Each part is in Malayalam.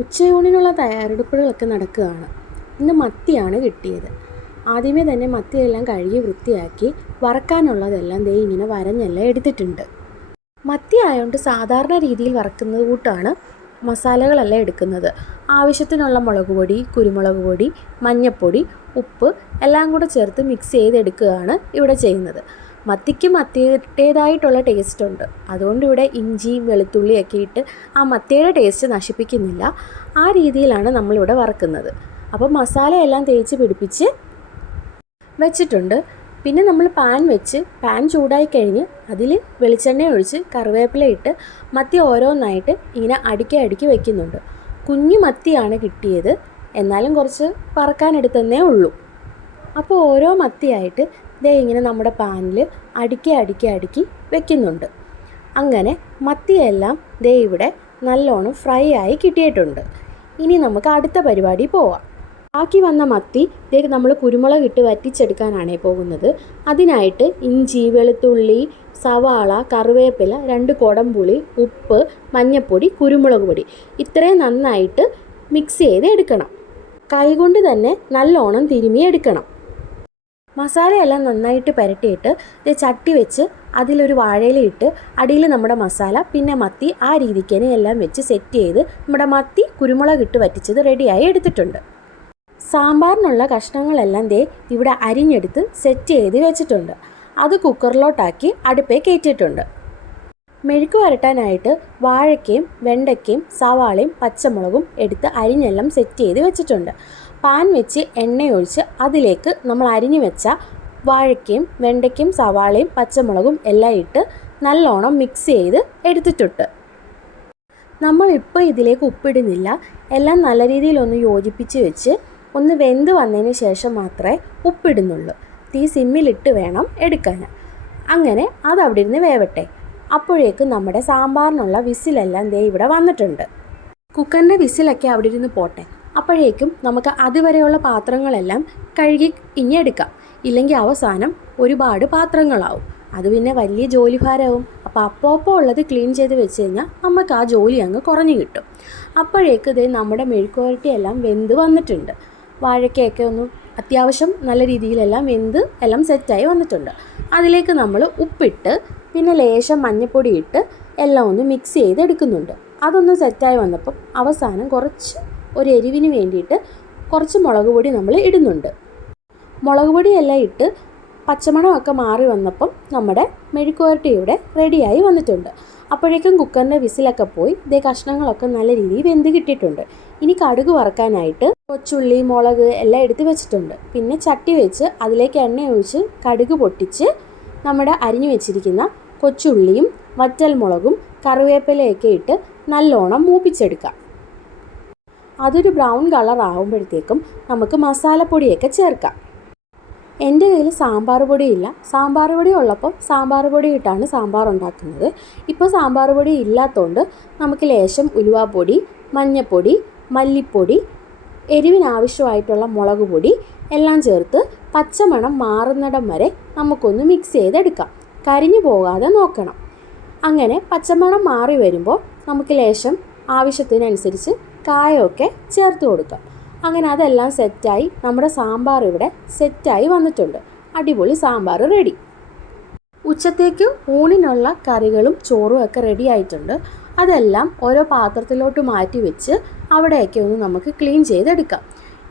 ഉച്ചയൂണിനുള്ള തയ്യാറെടുപ്പുകളൊക്കെ നടക്കുകയാണ്. ഇന്ന് മത്തിയാണ് കിട്ടിയത്. ആദ്യമേ തന്നെ മത്തിയെല്ലാം കഴുകി വൃത്തിയാക്കി വറക്കാനുള്ളതെല്ലാം ദേ ഇങ്ങനെ വരഞ്ഞെല്ലാം എടുത്തിട്ടുണ്ട്. മത്തി ആയതുകൊണ്ട് സാധാരണ രീതിയിൽ വറക്കുന്നത് കൂട്ടാണ് മസാലകളെല്ലാം എടുക്കുന്നത്. ആവശ്യത്തിനുള്ള മുളക് പൊടി കുരുമുളക് പൊടി മഞ്ഞൾപ്പൊടി ഉപ്പ് എല്ലാം കൂടെ ചേർത്ത് മിക്സ് ചെയ്തെടുക്കുകയാണ് ഇവിടെ ചെയ്യുന്നത്. മത്തിക്ക് മത്തിയുടേതായിട്ടുള്ള ടേസ്റ്റ് ഉണ്ട്. അതുകൊണ്ട് ഇവിടെ ഇഞ്ചിയും വെളുത്തുള്ളിയൊക്കെ ഇട്ട് ആ മത്തിയുടെ ടേസ്റ്റ് നശിപ്പിക്കുന്നില്ല. ആ രീതിയിലാണ് നമ്മളിവിടെ വറക്കുന്നത്. അപ്പോൾ മസാലയെല്ലാം തേച്ച് പിടിപ്പിച്ച് വെച്ചിട്ടുണ്ട്. പിന്നെ നമ്മൾ പാൻ വെച്ച് പാൻ ചൂടായി കഴിഞ്ഞ് അതിൽ വെളിച്ചെണ്ണ ഒഴിച്ച് കറിവേപ്പില ഇട്ട് മത്തി ഓരോന്നായിട്ട് ഇങ്ങനെ അടുക്കി അടുക്കി വെക്കുന്നുണ്ട്. കുഞ്ഞു മത്തിയാണ് കിട്ടിയത്. എന്നാലും കുറച്ച് വറക്കാനെടുത്തന്നേ ഉള്ളൂ. അപ്പോൾ ഓരോ മത്തിയായിട്ട് ദേ ഇങ്ങനെ നമ്മുടെ പാനിൽ അടുക്കി അടുക്കി അടുക്കി വെക്കുന്നുണ്ട്. അങ്ങനെ മത്തിയെല്ലാം ദേ ഇവിടെ നല്ലോണം ഫ്രൈ ആയി കിട്ടിയിട്ടുണ്ട്. ഇനി നമുക്ക് അടുത്ത പരിപാടി പോവാം. ബാക്കി വന്ന മത്തി ദേ നമ്മൾ കുരുമുളക് ഇട്ട് വറ്റിച്ചെടുക്കാനാണ് പോകുന്നത്. അതിനായിട്ട് ഇഞ്ചി വെളുത്തുള്ളി സവാള കറിവേപ്പില രണ്ട് കുടംപുളി ഉപ്പ് മഞ്ഞൾപ്പൊടി കുരുമുളക് പൊടി ഇത്രയും നന്നായിട്ട് മിക്സ് ചെയ്ത് എടുക്കണം കൈകൊണ്ട് തന്നെ നല്ലോണം തിരുമ്മി എടുക്കണം. മസാലയെല്ലാം നന്നായിട്ട് പുരട്ടിയിട്ട് ചട്ടി വെച്ച് അതിലൊരു വാഴയില ഇട്ട് അടിയിൽ നമ്മുടെ മസാല പിന്നെ മത്തി ആ രീതിക്ക് തന്നെ എല്ലാം വെച്ച് സെറ്റ് ചെയ്ത് നമ്മുടെ മത്തി കുരുമുളക് ഇട്ട് വറ്റിച്ചത് റെഡിയായി എടുത്തിട്ടുണ്ട്. സാമ്പാറിനുള്ള കഷ്ണങ്ങളെല്ലാം ദേ ഇവിടെ അരിഞ്ഞെടുത്ത് സെറ്റ് ചെയ്ത് വെച്ചിട്ടുണ്ട്. അത് കുക്കറിലോട്ടാക്കി അടുപ്പേ കയറ്റിയിട്ടുണ്ട്. മെഴുക്ക് വരട്ടാനായിട്ട് വാഴയ്ക്കയും വെണ്ടയ്ക്കയും സവാളയും പച്ചമുളകും എടുത്ത് അരിഞ്ഞെല്ലാം സെറ്റ് ചെയ്ത് വെച്ചിട്ടുണ്ട്. പാൻ വെച്ച് എണ്ണയൊഴിച്ച് അതിലേക്ക് നമ്മൾ അരിഞ്ഞു വെച്ച വാഴയ്ക്കയും വെണ്ടയ്ക്കയും സവാളയും പച്ചമുളകും എല്ലാം ഇട്ട് നല്ലോണം മിക്സ് ചെയ്ത് എടുത്തിട്ടുണ്ട്. നമ്മളിപ്പോൾ ഇതിലേക്ക് ഉപ്പിടുന്നില്ല. എല്ലാം നല്ല രീതിയിൽ ഒന്ന് യോജിപ്പിച്ച് വെച്ച് ഒന്ന് വെന്ത് വന്നതിന് ശേഷം മാത്രമേ ഉപ്പിടുന്നുള്ളൂ. തീ സിമ്മിലിട്ട് വേണം എടുക്കാൻ. അങ്ങനെ അത് അവിടെ ഇരുന്ന് വേവട്ടെ. അപ്പോഴേക്ക് നമ്മുടെ സാമ്പാറിനുള്ള വിസിലെല്ലാം ദേ ഇവിടെ വന്നിട്ടുണ്ട്. കുക്കറിന്റെ വിസിലൊക്കെ അവിടെ ഇരുന്ന് പോട്ടെ. അപ്പോഴേക്കും നമുക്ക് അതുവരെയുള്ള പാത്രങ്ങളെല്ലാം കഴുകി ഇഞ്ഞെടുക്കാം ഇല്ലെങ്കിൽ അവസാനം ഒരുപാട് പാത്രങ്ങളാവും. അത് പിന്നെ വലിയ ജോലിഭാരമാവും അപ്പോൾ അപ്പോൾ അപ്പോൾ ഉള്ളത് ക്ലീൻ ചെയ്ത് വെച്ച് കഴിഞ്ഞാൽ നമുക്ക് ആ ജോലി അങ്ങ് കുറഞ്ഞു കിട്ടും. അപ്പോഴേക്ക് ഇത് നമ്മുടെ മെഴുക്കുവരട്ടിയെല്ലാം വെന്ത് വന്നിട്ടുണ്ട്. വാഴക്കയൊക്കെ ഒന്ന് അത്യാവശ്യം നല്ല രീതിയിലെല്ലാം വെന്ത് എല്ലാം സെറ്റായി വന്നിട്ടുണ്ട്. അതിലേക്ക് നമ്മൾ ഉപ്പിട്ട് പിന്നെ ലേശം മഞ്ഞൾപ്പൊടി ഇട്ട് എല്ലാം ഒന്ന് മിക്സ് ചെയ്ത് എടുക്കുന്നുണ്ട് അതൊന്ന് സെറ്റായി വന്നപ്പം അവസാനം കുറച്ച് ഒരു എരിവിന് വേണ്ടിയിട്ട് കുറച്ച് മുളക് പൊടി നമ്മൾ ഇടുന്നുണ്ട്. മുളക് പൊടിയെല്ലാം ഇട്ട് പച്ചമണമൊക്കെ മാറി വന്നപ്പം നമ്മുടെ മെഴുക്കുവരട്ടി ഇവിടെ റെഡിയായി വന്നിട്ടുണ്ട്. അപ്പോഴേക്കും കുക്കറിന്റെ വിസിലൊക്കെ പോയി ഇതേ കഷ്ണങ്ങളൊക്കെ നല്ല രീതിയിൽ വെന്ത് കിട്ടിയിട്ടുണ്ട്. ഇനി കടുക് വറക്കാനായിട്ട് കൊച്ചുള്ളി മുളക് എല്ലാം എടുത്ത് വെച്ചിട്ടുണ്ട്. പിന്നെ ചട്ടി വെച്ച് അതിലേക്ക് എണ്ണ ഒഴിച്ച് കടുക് പൊട്ടിച്ച് നമ്മുടെ അരിഞ്ഞു വെച്ചിരിക്കുന്ന കൊച്ചുള്ളിയും വറ്റൽമുളകും കറിവേപ്പിലയൊക്കെ ഇട്ട് നല്ലോണം മൂപ്പിച്ചെടുക്കാം. അതൊരു ബ്രൗൺ കളർ ആകുമ്പോഴത്തേക്കും നമുക്ക് മസാലപ്പൊടിയൊക്കെ ചേർക്കാം. എന്റെ കയ്യിൽ സാമ്പാർ പൊടിയില്ല. സാമ്പാർ പൊടി ഉള്ളപ്പോൾ സാമ്പാർ പൊടി ഇട്ടാണ് സാമ്പാർ ഉണ്ടാക്കുന്നത്. ഇപ്പോൾ സാമ്പാർ പൊടി ഇല്ലാത്തതുകൊണ്ട് നമുക്ക് ലേശം ഉലുവാപ്പൊടി മഞ്ഞൾപ്പൊടി മല്ലിപ്പൊടി എരിവിനാവശ്യമായിട്ടുള്ള മുളക് പൊടി എല്ലാം ചേർത്ത് പച്ചമണം മാറുന്നിടം വരെ നമുക്കൊന്ന് മിക്സ് ചെയ്തെടുക്കാം. കരിഞ്ഞു പോകാതെ നോക്കണം. അങ്ങനെ പച്ചമണം മാറി വരുമ്പോൾ നമുക്ക് ലേശം ആവശ്യത്തിനനുസരിച്ച് കായമൊക്കെ ചേർത്ത് കൊടുക്കാം. അങ്ങനെ അതെല്ലാം സെറ്റായി നമ്മുടെ സാമ്പാർ ഇവിടെ സെറ്റായി വന്നിട്ടുണ്ട്. അടിപൊളി സാമ്പാർ റെഡി. ഉച്ചത്തേക്ക് ഊണിനുള്ള കറികളും ചോറും ഒക്കെ റെഡി ആയിട്ടുണ്ട്. അതെല്ലാം ഓരോ പാത്രത്തിലോട്ട് മാറ്റി വെച്ച് അവിടെയൊക്കെ ഒന്ന് നമുക്ക് ക്ലീൻ ചെയ്തെടുക്കാം.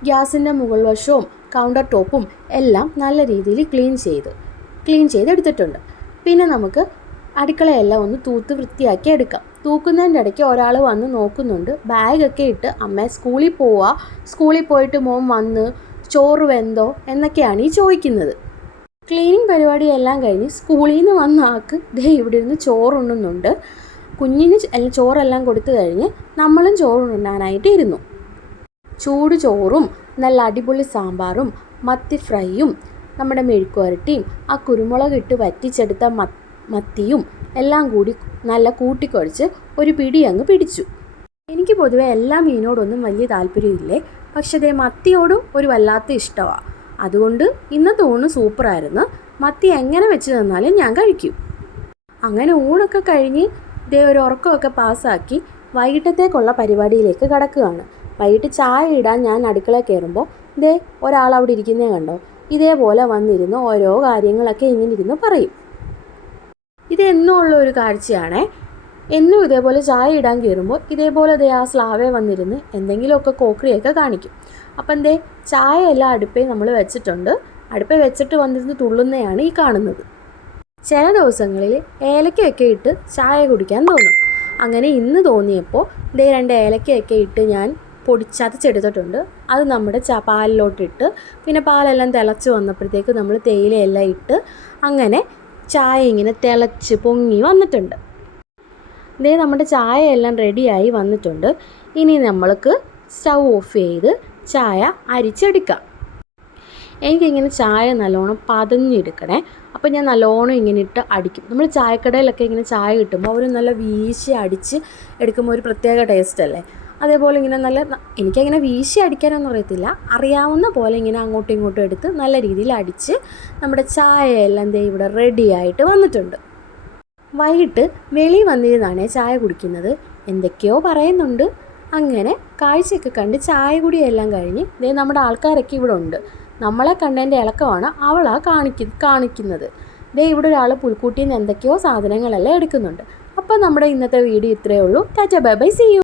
ഗ്യാസിന്റെ മുകൾ വശവും കൗണ്ടർ ടോപ്പും എല്ലാം നല്ല രീതിയിൽ ക്ലീൻ ചെയ്ത് ക്ലീൻ ചെയ്തെടുത്തിട്ടുണ്ട്. പിന്നെ നമുക്ക് അടുക്കളയെല്ലാം ഒന്ന് തൂത്ത് വൃത്തിയാക്കി എടുക്കാം. തൂക്കുന്നതിന്റെ ഇടയ്ക്ക് ഒരാൾ വന്ന് നോക്കുന്നുണ്ട്. ബാഗൊക്കെ ഇട്ട് അമ്മ സ്കൂളിൽ പോവുക സ്കൂളിൽ പോയിട്ട് മോൻ വന്ന് ചോറ് വെന്തോ? എന്നൊക്കെയാണ് ഈ ചോദിക്കുന്നത്. ക്ലീനിങ് പരിപാടിയെല്ലാം കഴിഞ്ഞ് സ്കൂളിൽ നിന്ന് വന്ന ആൾക്ക് ദേ ഇവിടെ ഇരുന്ന് ചോറുണ്ണുന്നുണ്ട്. കുഞ്ഞിന് എല്ലാം ചോറെല്ലാം കൊടുത്തു കഴിഞ്ഞ് നമ്മളും ചോറുണ്ണാനായിട്ട് ഇരുന്നു. ചൂട് ചോറും നല്ല അടിപൊളി സാമ്പാറും മത്തി ഫ്രൈയും നമ്മുടെ മെഴുക്കുവരട്ടിയും ആ കുരുമുളക് ഇട്ട് വറ്റിച്ചെടുത്ത മ മത്തിയും എല്ലാം കൂടി നല്ല കൂട്ടിക്കുഴച്ച് ഒരു പിടി അങ്ങ് പിടിച്ചു. എനിക്ക് പൊതുവെ എല്ലാ മീനോടൊന്നും വലിയ താല്പര്യമില്ലേ? പക്ഷേ അതേ മത്തിയോടും ഒരു വല്ലാത്ത ഇഷ്ടമാണ് അതുകൊണ്ട് ഇന്നത്തെ ഊണ് സൂപ്പറായിരുന്നു. മത്തി എങ്ങനെ വെച്ച് തന്നാലും ഞാൻ കഴിക്കും. അങ്ങനെ ഊണൊക്കെ കഴിഞ്ഞ് ഇതേ ഒരു ഉറക്കമൊക്കെ പാസ്സാക്കി വൈകിട്ടത്തേക്കുള്ള പരിപാടിയിലേക്ക് കടക്കുകയാണ്. വൈകിട്ട് ചായ ഇടാൻ ഞാൻ അടുക്കള കയറുമ്പോൾ ഇതേ ഒരാൾ അവിടെ ഇരിക്കുന്നേ കണ്ടോ? ഇതേപോലെ വന്നിരുന്ന് ഓരോ കാര്യങ്ങളൊക്കെ ഇങ്ങനെ ഇരുന്ന് പറയും. ഇത് എന്നും ഉള്ള ഒരു കാഴ്ചയാണേ. എന്നും ഇതേപോലെ ചായ ഇടാൻ കയറുമ്പോൾ ഇതേപോലെ ദേ ആ സ്ലാവേ വന്നിരുന്ന് എന്തെങ്കിലുമൊക്കെ കോക്രിയൊക്കെ കാണിക്കും. അപ്പം എന്തേ ചായ എല്ലാം അടുപ്പേ നമ്മൾ വെച്ചിട്ടുണ്ട്. അടുപ്പേ വെച്ചിട്ട് വന്നിരുന്ന് തുള്ളുന്നതാണ് ഈ കാണുന്നത്. ചില ദിവസങ്ങളിൽ ഏലക്കയൊക്കെ ഇട്ട് ചായ കുടിക്കാൻ തോന്നും. അങ്ങനെ ഇന്ന് തോന്നിയപ്പോൾ ദേ രണ്ട് ഏലക്കയൊക്കെ ഇട്ട് ഞാൻ പൊടിച്ചതച്ചെടുത്തിട്ടുണ്ട് അത് നമ്മുടെ ച പാലിലോട്ടിട്ട് പിന്നെ പാലെല്ലാം തിളച്ച് വന്നപ്പോഴത്തേക്ക് നമ്മൾ തേയിലയെല്ലാം ഇട്ട് അങ്ങനെ ചായ ഇങ്ങനെ തിളച്ച് പൊങ്ങി വന്നിട്ടുണ്ട്. ദേ നമ്മുടെ ചായ എല്ലാം റെഡിയായി വന്നിട്ടുണ്ട്. ഇനി നമ്മൾക്ക് സ്റ്റൗ ഓഫ് ചെയ്ത് ചായ അരിച്ചെടുക്കാം. എനിക്കിങ്ങനെ ചായ നല്ലോണം പതഞ്ഞെടുക്കണേ. അപ്പോൾ ഞാൻ നല്ലോണം ഇങ്ങനെ ഇട്ട് അടിക്കും. നമ്മൾ ചായക്കടയിലൊക്കെ ഇങ്ങനെ ചായ കിട്ടുമ്പോൾ അവർ നല്ല വീശി അടിച്ച് എടുക്കുമ്പോൾ ഒരു പ്രത്യേക ടേസ്റ്റ് അല്ലേ? അതേപോലെ ഇങ്ങനെ നല്ല എനിക്കങ്ങനെ വീശി അടിക്കാനൊന്നും അറിയത്തില്ല. അറിയാവുന്ന പോലെ ഇങ്ങനെ അങ്ങോട്ടും ഇങ്ങോട്ടും എടുത്ത് നല്ല രീതിയിൽ അടിച്ച് നമ്മുടെ ചായയെല്ലാം ദേ ഇവിടെ റെഡിയായിട്ട് വന്നിട്ടുണ്ട്. വൈകിട്ട് വെളി വന്നിരുന്നാണ് ചായ കുടിക്കുന്നത്. എന്തൊക്കെയോ പറയുന്നുണ്ട്. അങ്ങനെ കാഴ്ചയൊക്കെ കണ്ട് ചായ കുടിയെല്ലാം കഴിഞ്ഞ് ദേ നമ്മുടെ ആൾക്കാരൊക്കെ ഇവിടെ ഉണ്ട്. നമ്മളെ കണ്ടതിന്റെ ഇളക്കമാണ് അവളാ കാണിക്ക കാണിക്കുന്നത്. ദേ ഇവിടെ ഒരാൾ പുൽക്കൂട്ടിയിൽ നിന്ന് എന്തൊക്കെയോ സാധനങ്ങളെല്ലാം എടുക്കുന്നുണ്ട്. അപ്പോൾ നമ്മുടെ ഇന്നത്തെ വീഡിയോ ഇത്രയേ ഉള്ളൂ. Tata bye bye see you.